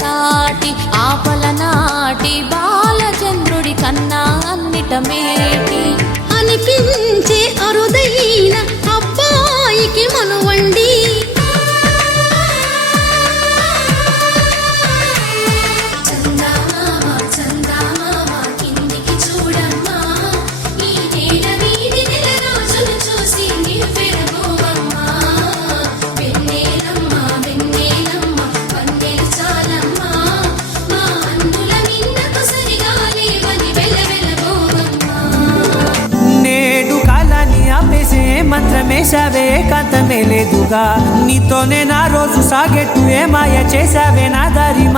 సాటి ఆపల నాటి బాలచంద్రుడి కన్నా అన్నిట మేటి అనిపించే అరుదైన అబ్బాయికి మనువండి మంత్రమేశావే కాంతమే లేదుగా నీతోనే నా రోజు సాగెట్టు ఏ మాయ చేశావే నా దారి